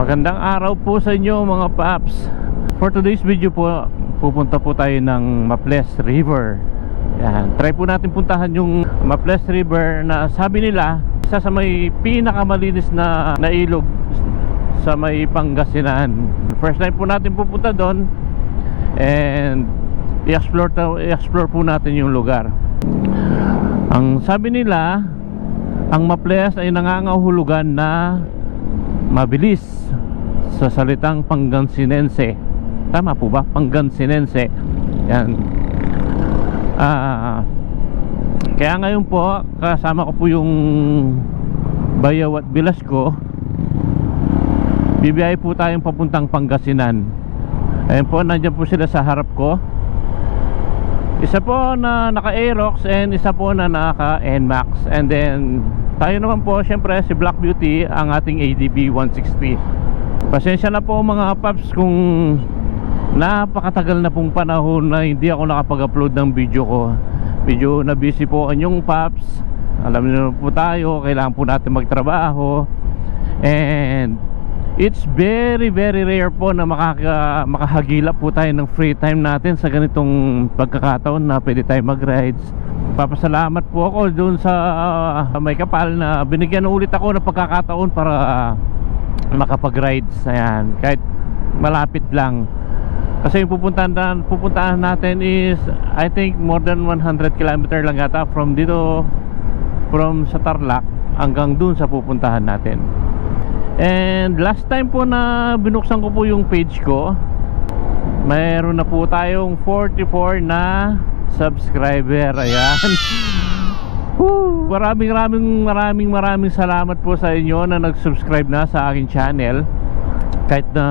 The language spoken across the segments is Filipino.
Magandang araw po sa inyo mga paps. For today's video po, pupunta po tayo ng Maples River. Yan, try po natin puntahan yung Maples River na sabi nila isa sa may pinakamalinis na ilog sa may Pangasinan. First time po natin pupunta doon and i-explore po natin yung lugar. Ang sabi nila, ang Maples ay nangangahulugan na mabilis sa salitang Pangansinense. Tama po ba? Pangansinense. Yan. Kaya ngayon po kasama ko po yung Bayaw at Velasco. Bibiyahe po tayong papuntang Pangasinan. Ayun po, nandiyan po sila sa harap ko. Isa po na naka Aerox and isa po na naka NMAX. And then tayo naman po, syempre si Black Beauty, ang ating ADB 160. Pasensya na po mga paps kung napakatagal na pong panahon na hindi ako nakapag-upload ng video ko. Medyo na busy po anyong paps. Alam niyo po tayo, kailangan po natin magtrabaho. And it's very rare po na makahagilap po tayo ng free time natin sa ganitong pagkakataon na pwede tayo mag-rides. Papasalamat po ako dun sa may kapal na binigyan ulit ako ng pagkakataon para makapag-rides. Ayan, kahit malapit lang. Kasi yung pupuntahan natin is I think more than 100 km lang yata from dito, from sa Tarlac hanggang dun sa pupuntahan natin. And last time po na binuksan ko po yung page ko, mayroon na po tayong 44 na subscriber. Ayan. Maraming salamat po sa inyo na nag-subscribe na sa aking channel. Kahit na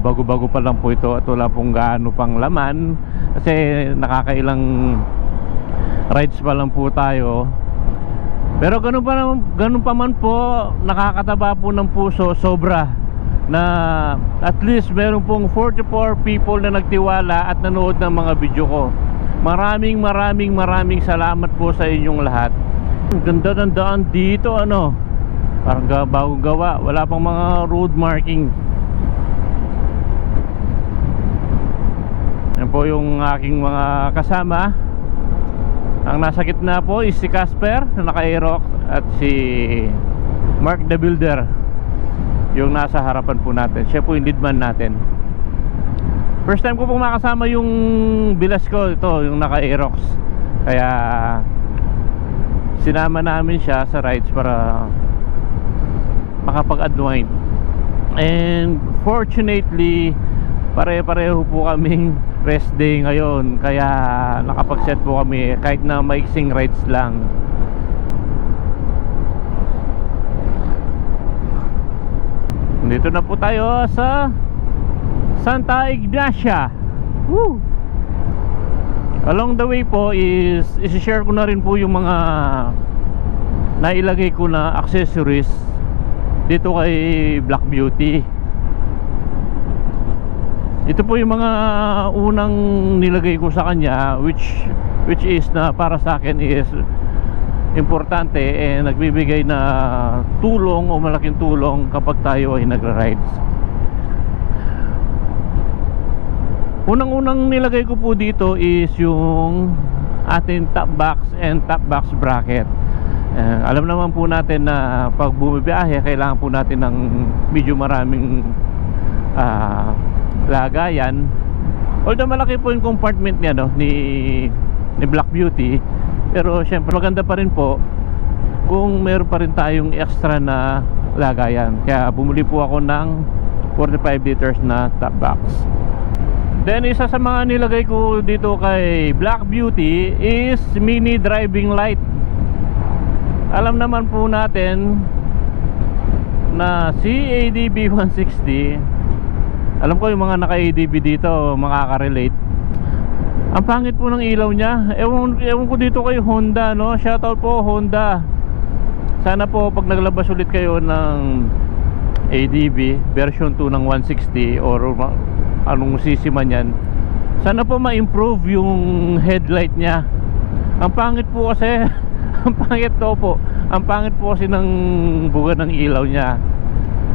bago-bago pa lang po ito at wala pong gaano pang laman, kasi nakakailang rides pa lang po tayo. Pero ganun pa man po, nakakataba po ng puso sobra na at least meron pong 44 people na nagtiwala at nanood ng mga video ko. Maraming salamat po sa inyong lahat. Ang ganda ng daan dito, ano, parang bagong gawa, wala pang mga road marking. Yan po yung aking mga kasama. Ang nasa gitna po is si Casper na naka-Aerox at si Mark the Builder yung nasa harapan po natin. Siya po yung leadman natin. First time ko pong makasama yung Velasco, ito yung naka-Aerox. Kaya sinama namin siya sa rides para makapag-unwind. And fortunately, pare-pareho po kaming rest day ngayon, kaya nakapag-set po kami kahit na maiksing rides lang. Dito na po tayo sa Santa Ignacia. Woo! Along the way po is isi-share ko na rin po yung mga nailagay ko na accessories dito kay Black Beauty. Ito po yung mga unang nilagay ko sa kanya, which is na para sa akin is importante, nagbibigay na tulong o malaking tulong kapag tayo ay nagra-rides. Unang nilagay ko po dito is yung ating top box and top box bracket. Alam naman po natin na pag bumibiyahe, kailangan po natin ng medyo maraming lagayan. Although malaki po yung compartment niya, no, ni Black Beauty, pero syempre maganda pa rin po kung meron pa rin tayong extra na lagayan. Kaya bumili po ako ng 45 liters na top box. Then isa sa mga nilagay ko dito kay Black Beauty is mini driving light. Alam naman po natin na si ADB 160, alam ko yung mga naka-ADB dito makaka-relate. Ang pangit po ng ilaw niya. Ewan ko dito kay Honda, no? Shoutout po Honda. Sana po pag naglabas ulit kayo ng ADB version 2 ng 160 or anong CC man yan, sana po ma-improve yung headlight niya. Ang pangit po kasi ang pangit po kasi ng buga ng ilaw niya.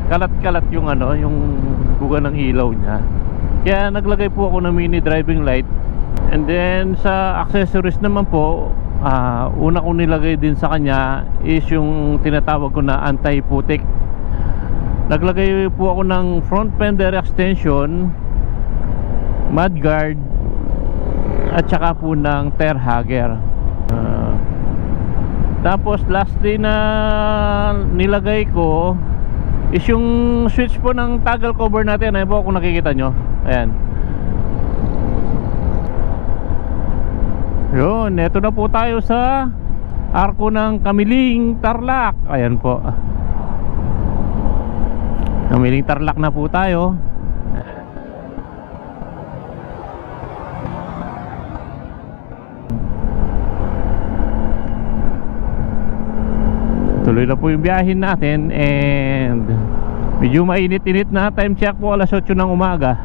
kalat-kalat yung ano, yung buga ng ilaw niya. Kaya naglagay po ako ng mini driving light. And then sa accessories naman po, una kong nilagay din sa kanya is yung tinatawag ko na anti-putik. Naglagay po ako ng front fender extension, mudguard, at saka po ng tire hugger. Tapos lastly na nilagay ko is yung switch po ng toggle cover natin. Ayan po kung nakikita nyo. Ayan. Yun, eto na po tayo sa arko ng Kamiling, Tarlac. Ayan po, Kamiling, Tarlac na po tayo. Tuloy na po yung biyahin natin. And medyo mainit-init na. Time check po alas 8 ng umaga.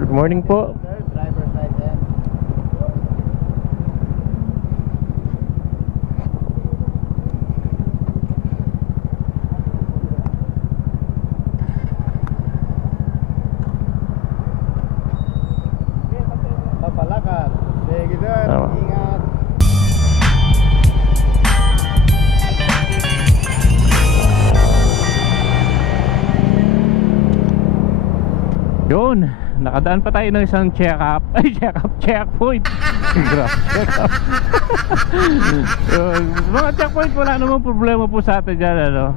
Good morning po. Driver side then. Papalakad. Sige sir, Tama. ingat. Yun, nakadaan pa tayo ng isang check-up. Ay, checkpoint. Check-up. Yun, mga checkpoint, wala namang problema po sa atin dyan, ano.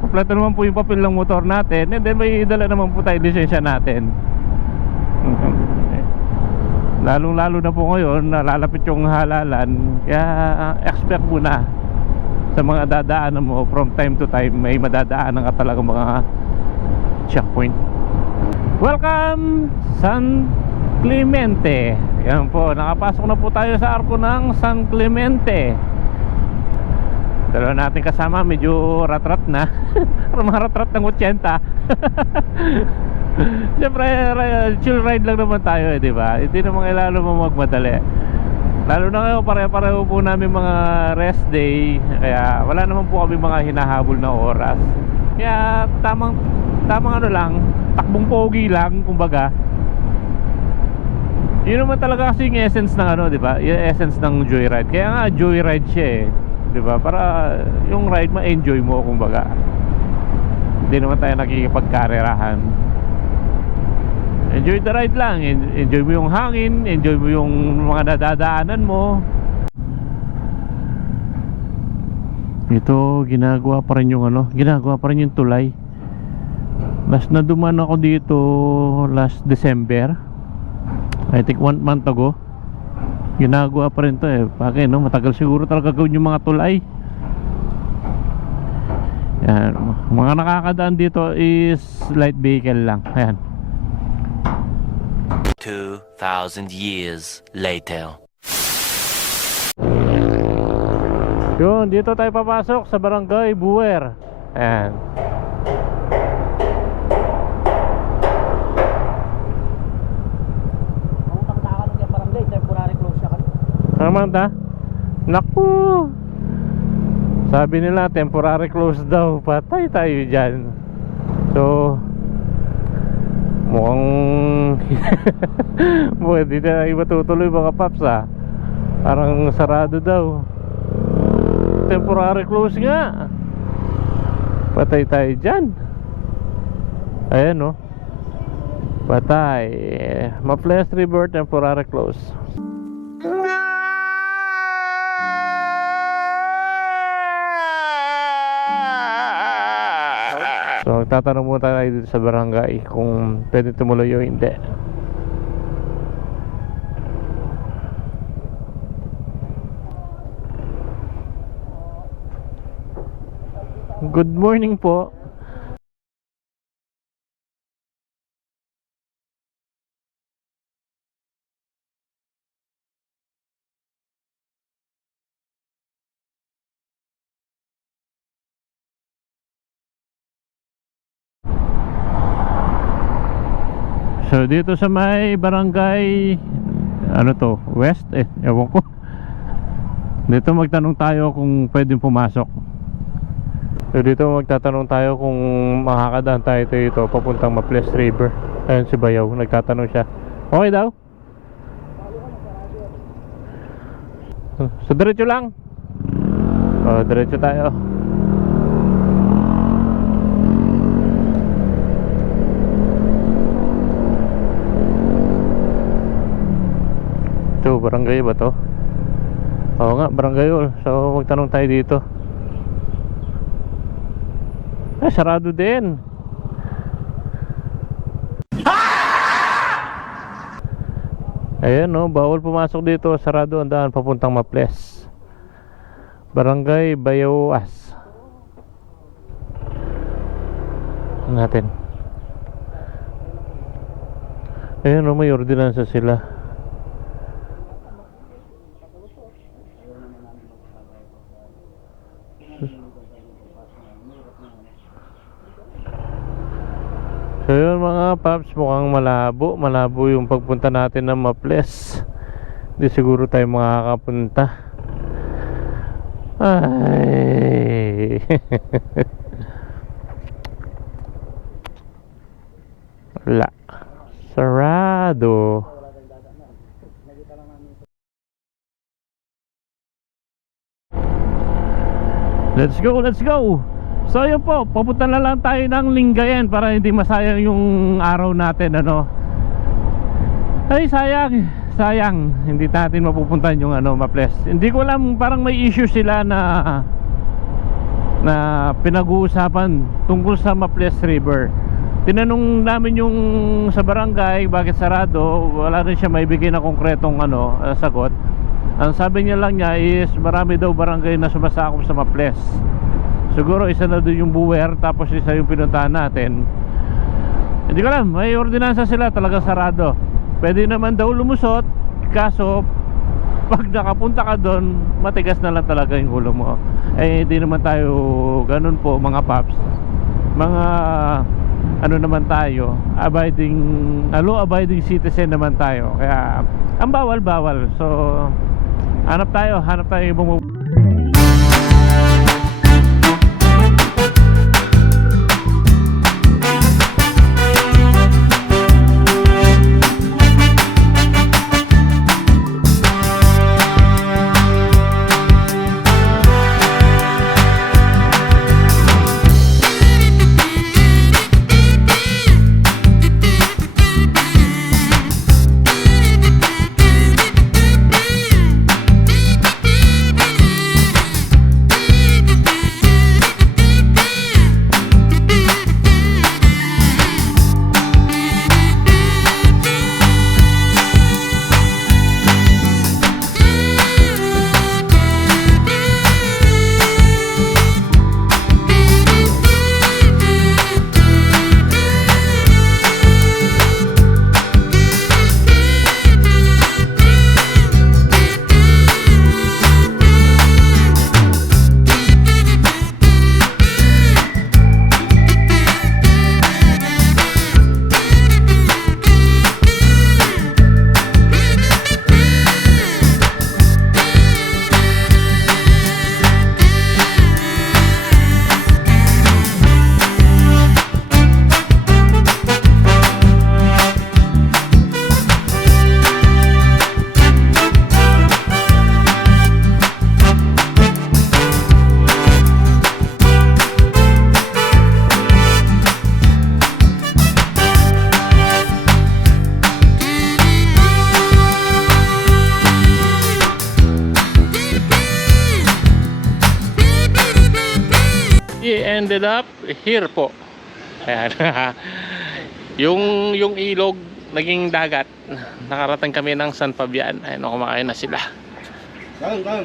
Kompleto naman po yung papel ng motor natin. And then may dala naman po tayo lisensya natin. Lalong-lalo na po ngayon, nalalapit yung halalan. Kaya expect mo na sa mga dadaanan mo. From time to time, may madadaanan ka talaga mga checkpoint. Welcome San Clemente. Yan po, nakapasok na po tayo sa arko ng San Clemente. Dalawa natin kasama, medyo rat-rat na. Mga rat-rat ng 80. Siyempre, chill ride lang naman tayo, di ba? Hindi naman kailangan mo magmadali. Lalo na ngayon, pare-pareho po namin mga rest day. Kaya wala naman po kami mga hinahabol na oras. Kaya tamang ano lang, takbong pogi lang, kumbaga. Yun naman talaga kasi yung essence ng ano, di ba? Yung essence ng joyride. Kaya nga joyride siya, di ba? Para yung ride ma-enjoy mo, kumbaga. Hindi naman tayo nakikipagkarerahan. Enjoy the ride lang. Enjoy mo yung hangin, enjoy mo yung mga nadadaanan mo. Ito, ginagawa pa rin yung ano, ginagawa pa rin yung tulay. Last na duman ako dito last December, I think 1 month ago. Ginagawa pa rin to Bakit no? Matagal siguro talaga gawin yung mga tulay. Yan. Mga nakakadaan dito is light vehicle lang. Ayan. 2,000 years later. Yun, dito tayo papasok sa Barangay Buer. Ayan. Naman ta? Naku! Sabi nila temporary close daw. Patay tayo dyan. So mukhang mukhang di na iba tutuloy mga paps Parang sarado daw. Temporary close nga. Patay tayo dyan. Ayan no. Patay. Maples River temporary close. So tatanong muna tayo dito sa barangay kung pwede tumuloy o hindi. Good morning po. So dito sa may barangay ano to, west ewan ko. Dito magtanong tayo kung pwedeng pumasok. So dito magtatanong tayo kung makakadaan tayo dito papuntang Maples River. Ayun si Bayaw, nagtatanong siya. Okay daw? So diretso lang. Diretso tayo. Ito, barangay ba to? Oo nga, barangay yun. So magtanong tayo dito. Sarado din. Ayan no, bawal pumasok dito. Sarado ang daan papuntang Maples. Barangay Bayawas. Natin. Ayan no, may ordinansa sila. So yun mga paps, mukhang malabo yung pagpunta natin ng Maples. Hindi siguro tayo makakapunta. Ay. Wala. Sarado. Let's go, let's go. So yun po, papunta na lang tayo ng Lingayen para hindi masayang yung araw natin, ano. Ay sayang hindi natin mapupuntahan yung Maples. Hindi ko alam, parang may issue sila na pinag-uusapan tungkol sa Maples River. Tinanong namin yung sa barangay bakit sarado, wala rin siya maibigay na konkretong sagot. Ang sabi niya lang niya is marami daw barangay na sumasakop sa Maples. Siguro isa na doon yung Buwer, tapos isa yung pinuntahan natin. Hindi ko alam, may ordinansa sila, talagang sarado. Pwede naman daw lumusot, kaso pag nakapunta ka doon, matigas na lang talaga yung ulo mo. Eh hindi naman tayo ganun po mga paps. Mga naman tayo, law abiding citizen naman tayo. Kaya ang bawal. So hanap tayo ibang ended up here po. Ayan. yung ilog naging dagat. Nakarating kami ng San Fabian. Ayun, kumakain na sila. Kain tayo.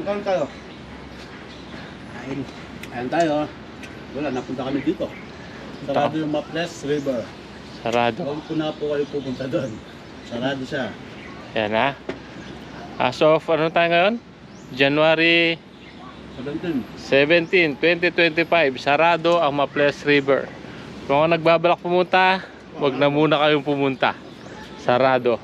Kain tayo. Wala, napunta kami dito. Sarado yung Maples River. Sarado. Huwag po na po kayo pupunta doon. Sarado siya. Ayan ha. As of ano tayo ngayon? January 17, 2025. Sarado ang Maples River. Kung nagbabalak pumunta, wag na muna kayong pumunta. Sarado.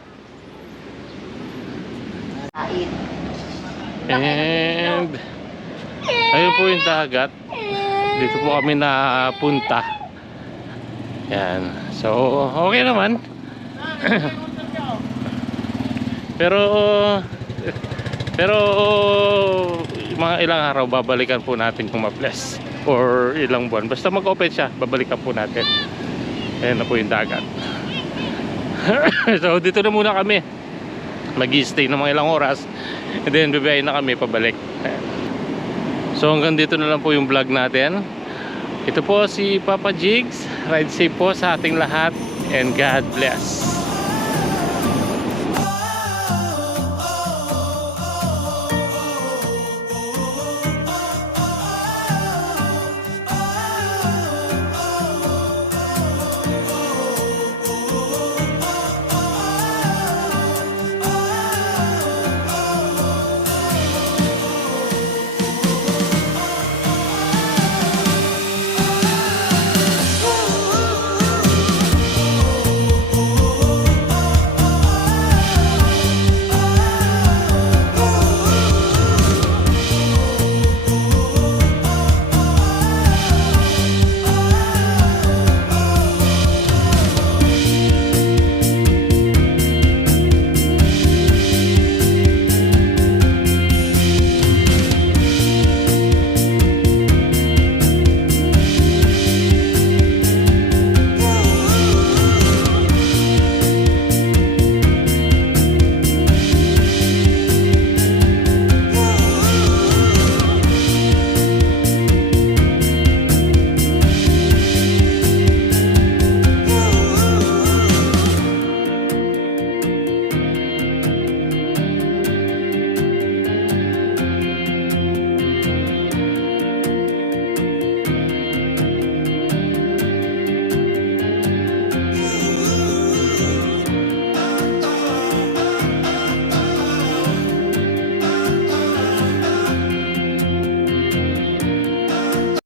And ayun po yung dagat. Dito po kami napunta. Yan. So, okay naman. pero mga ilang araw babalikan po natin kung ma-bless, or ilang buwan. Basta mag-open siya, babalikan po natin. Ayan na po yung dagat. So, dito na muna kami. Mag-i-stay ng mga ilang oras. And then, bibiyahin na kami pabalik. Ayan. So hanggang dito na lang po yung vlog natin. Ito po si Papa Jigs. Ride safe po sa ating lahat, and God bless.